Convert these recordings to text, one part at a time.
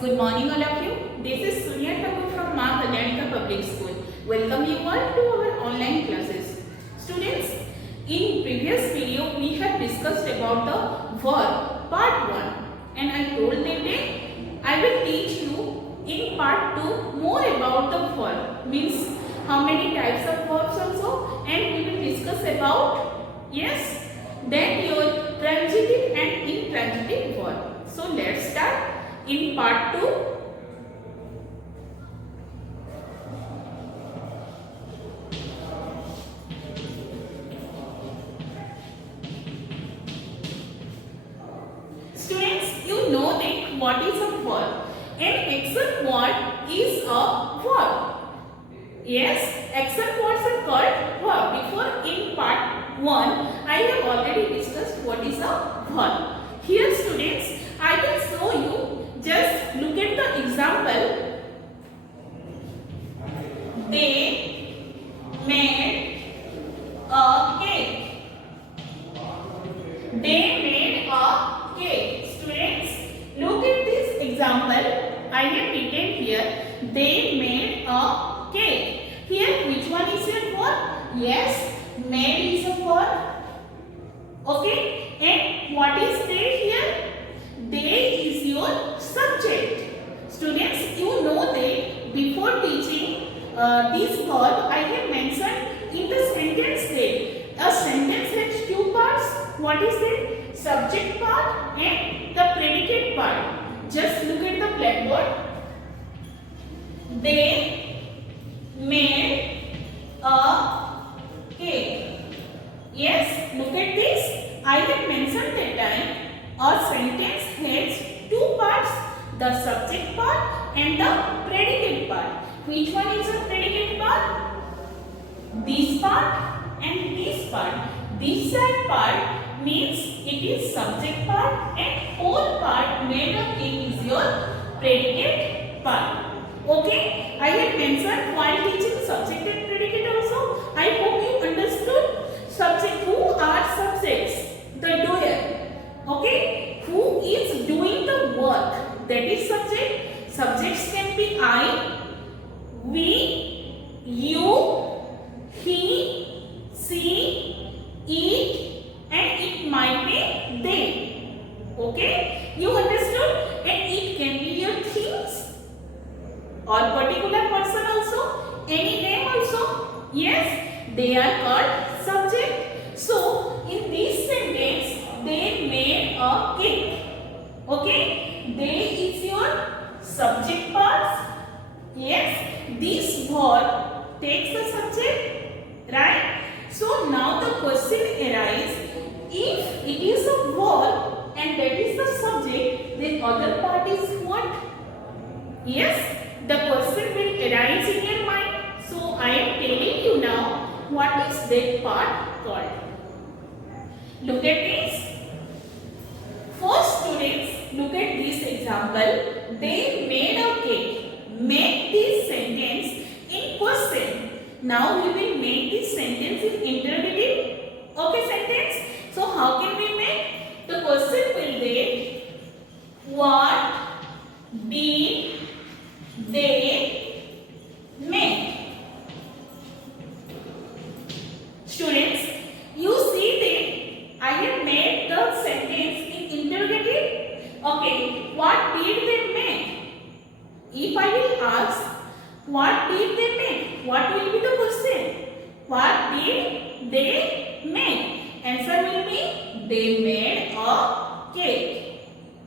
Good morning all of you. This is Sunya Thakur from Ma Kalyanika Public School. Welcome you all to our online classes. Students, in previous video we have discussed about the verb part 1 and I told that I will teach you in part 2 more about the verb, means how many types of verbs also, and we will discuss about then your transitive and intransitive verb. So let's start in part 2. Students, you know that what is a verb? An action word is a verb. Yes, action words are called verb. Before in part 1, I have already discussed what is a verb. Here students, I will show you. Just look at the example. They made a cake. They made a cake. Students, look at this example. I have written here. They made a cake. Here, which one is your verb? Yes, made is a verb. Okay, and what is they here? They is your subject. Students, you know that before teaching this verb, I have mentioned in the sentence that a sentence has two parts. What is it? Subject part and the predicate part. Just look at the blackboard. They made a cake. Yes, look at this. I have mentioned that time a sentence has two parts, the subject part and the predicate part. Which one is the predicate part? This part and this part. This side part means it is subject part and whole part made of cake is your predicate part. Okay, I have mentioned while teaching subject and predicate also. I hope you understood. Subject, who are subjects? The doer. Okay, who is doing the work? That is subject. Subjects can be I, we, you, he, she, it, and it might be they. Okay, you understood? And it can be your things or particular person also, any name also. Yes, they are called subject. So in this sentence, they made a cake. Okay, they is your subject parts. Yes, this verb takes the subject, right? So now the question arises, if it is a verb and that is the subject, then other part is what? Yes, the question will arise in your mind. So I am telling you now what is that part called. Look at this. First students, look at this example. They made a cake. Make this sentence in question. Now we will make this sentence in interrogative. Okay, sentence. So how can we make? The question will be, what did they make? Students, you see that I have made the sentence in interrogative. Okay, what did they make? If I will ask, what did they make? What will be the question? What did they make? Answer will be, they made a cake.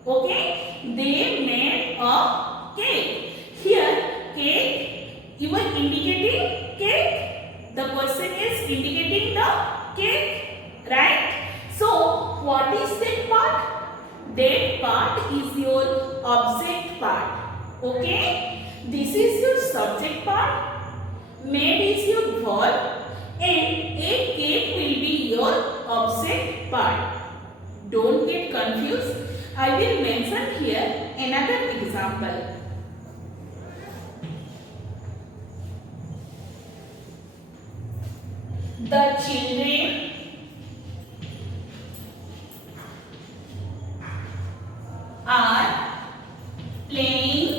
Okay, they made a cake. Here, cake, you are indicating cake. The person is indicating the cake, right? So, what is that part? That part is your object part. Okay? This is your subject part. Made is your verb. And a cake will be your object part. Don't get confused. I will mention here another example. The children are playing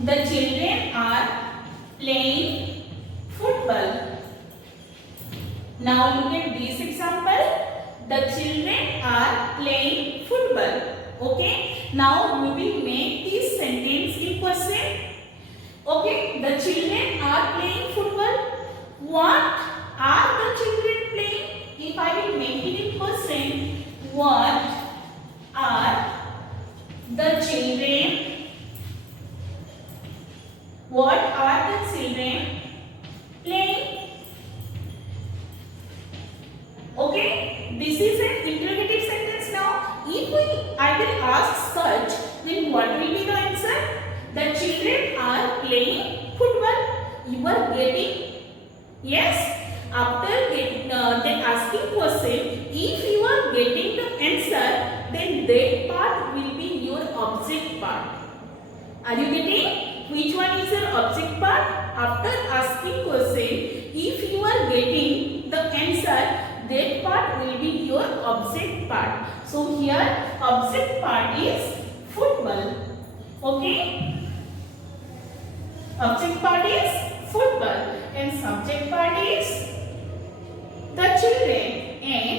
The children are playing football. Now look at this example. The children are playing football. Okay. Now we will make this sentence in question. Okay. The children are playing football. What are the children playing? If I will make it in question, what are the children? What are the children playing? Okay, this is an interrogative sentence now. If I will ask such, then what will be the answer? The children are playing football. You are getting? Yes. After then asking question, if you are getting the answer, then that part will be your object part. Are you getting? Which one is your object part? After asking question, if you are getting the answer, that part will be your object part. So here object part is football. Okay? Object part is football and subject part is the children, and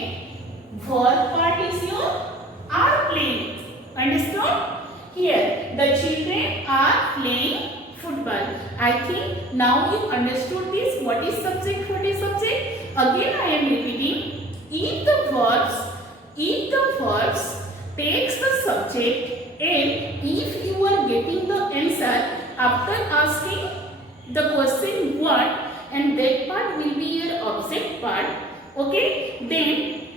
verb part is your are playing. Understood? Here the children are playing football. I think now you understood this. What is subject? What is subject? Again I am repeating. If the verbs takes the subject, and if you are getting the answer after asking the question what, and that part will be your object part. Okay, then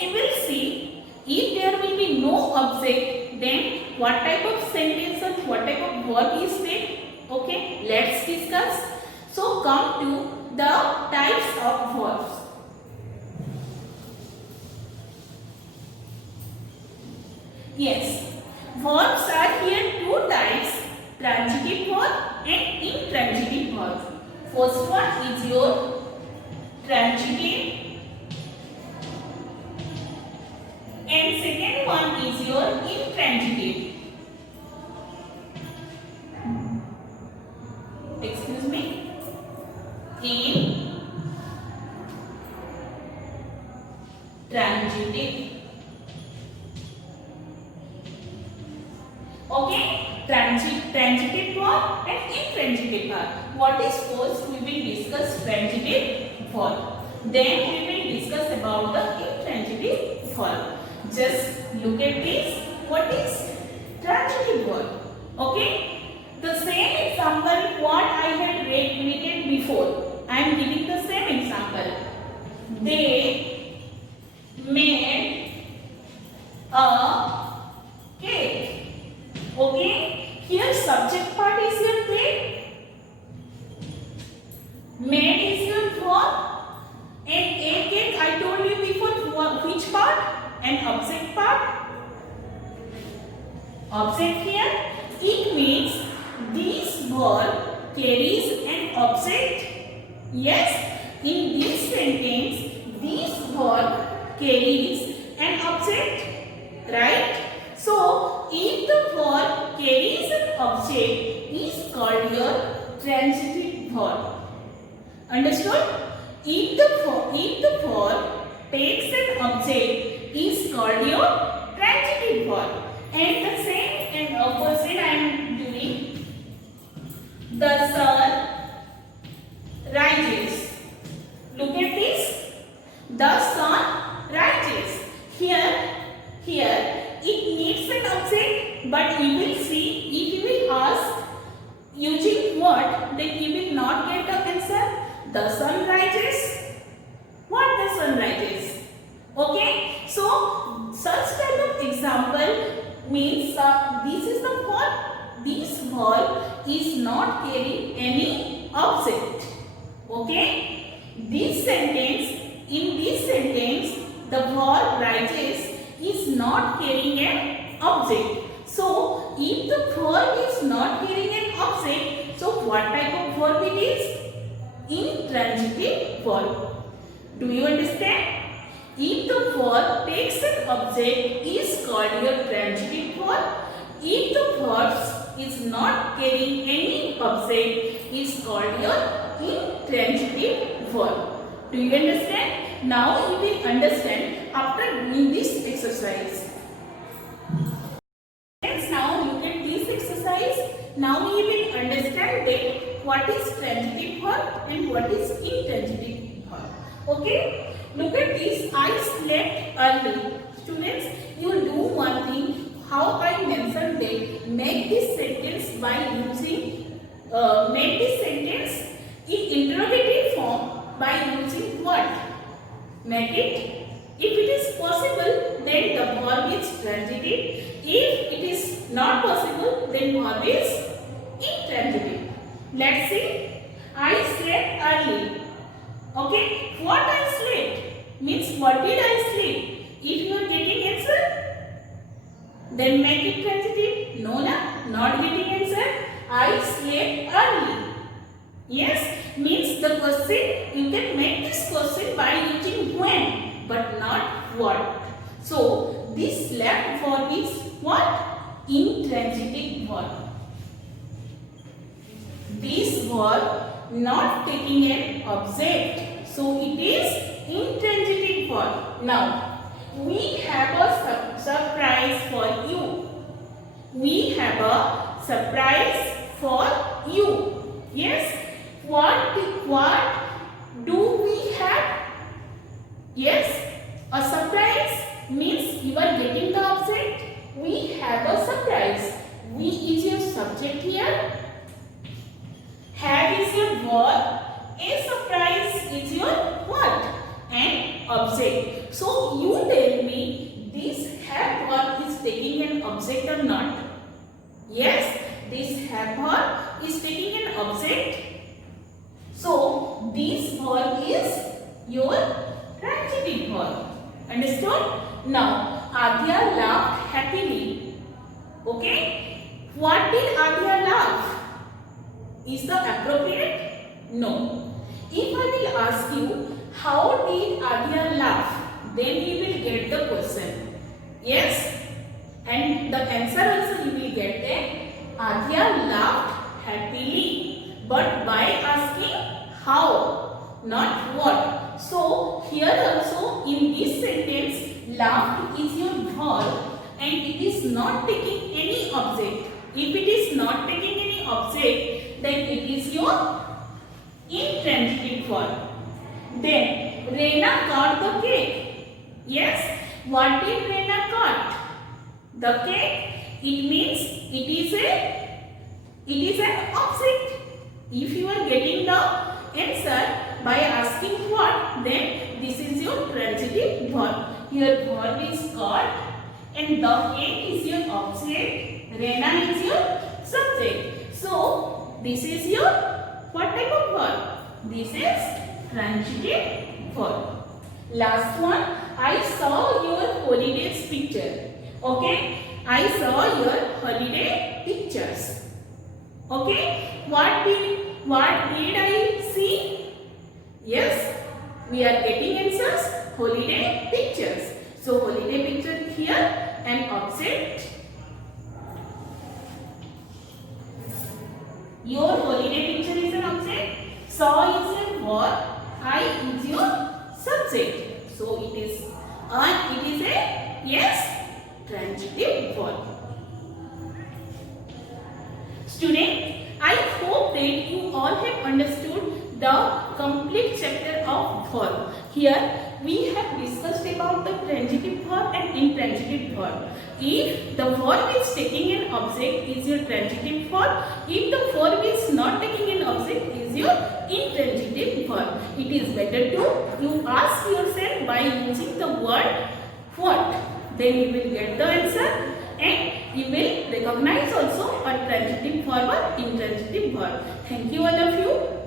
you will see if there will be no object, then what type of sentence or what type of verb is there. Okay, let's discuss. So come to the types of verbs. Yes, verbs are here two types, transitive verb and intransitive verb. First one is your transitive and second one is your intransitive. Excuse me. Intransitive. Okay, transitive verb and intransitive verb. What is first? We will discuss transitive verb. Then we will discuss about the intransitive verb. Just look at this. What is transitive verb? Okay, the same example what I had written before. I am giving the same example. They made a cake. Okay, here subject part is your they. Made is your verb, and a cake I told you before which part? An object part. Object here. It means this verb carries an object. Yes, in this sentence, this verb carries an object. Right? So, if the verb carries an object, is called your transitive verb. Understood? If the verb takes an object, is called your transitive verb. And the same and opposite I am doing. The sun rises. Look at this. The sun rises. Here it needs an object, but you will see if you will ask using what, then you will not get the answer. The sun rises. What the sun rises? Okay, so such kind of example means this is the verb. This verb is not carrying any object. Okay, this sentence, in this sentence, the verb rises is not carrying an object. So, if the verb is not carrying an object, so what type of verb it is? Intransitive verb. Do you understand? If the verb takes an object, is called your transitive verb. If the verbs is not carrying any object is called your intransitive verb. Do you understand? Now you will understand after doing this exercise. Let's now look at this exercise. Now you will understand that what is transitive verb and what is intransitive verb. Okay? Look at this. I slept early. Students, you do one thing. How I mentioned that make this sentence by using make this sentence in interrogative form by using what? Make it. If it is possible, then the verb is transitive. If it is not possible, then verb is intransitive. Let's see. I slept early. Okay. What I slept means what did I sleep? If you are getting answer, then make it transitive. No, not getting answer. I slept early. Yes, means the question, you can make this question by using when, but not what. So, this slept verb is what? Intransitive verb. This verb not taking an object. So, it is intransitive verb. Now, we have a surprise for you. We have a surprise for you. Yes. What do we have? Yes. A surprise means you are getting the object. We have a surprise. We is your subject here. Have is your verb. A surprise is your what? An object. So you tell me this have verb is taking an object or not? Yes, this have verb is taking an object. So this verb is your transitive verb. Understood? Now Adya laughed happily. Okay? What did Adya laugh? Is the appropriate? No. If I will ask you, how did Adya laugh? Then you will get the question. Yes? And the answer also you will get that Adya laughed happily. But by asking how, not what. So here also in this sentence, laughed is your verb and it is not taking any object. If it is not taking any object, then it is your intransitive verb. Then Reena got the cake. Yes, what did Reena got? The cake. It means it is an object. If you are getting the answer by asking what, then this is your transitive verb. Your verb is got and the cake is your object. Reena is your subject. So this is your what type of verb? This is transitive verb. Last one, I saw your holidays picture. Okay, I saw your holiday pictures. Okay, what did I see? Yes, we are getting answers. Holiday pictures. So holiday picture here, an object. Your holiday picture is an object. Saw is your verb. I is your subject. So it is a yes transitive verb. Student, I hope that you all have understood the complete chapter of verb. Here we have discussed about the transitive verb and intransitive verb. If the verb is taking an object, is your transitive verb. If the verb is not taking an object, is your intransitive verb. It is better to you ask yourself by using the word what. Then you will get the answer and you will recognize also a transitive verb or intransitive verb. Thank you all of you.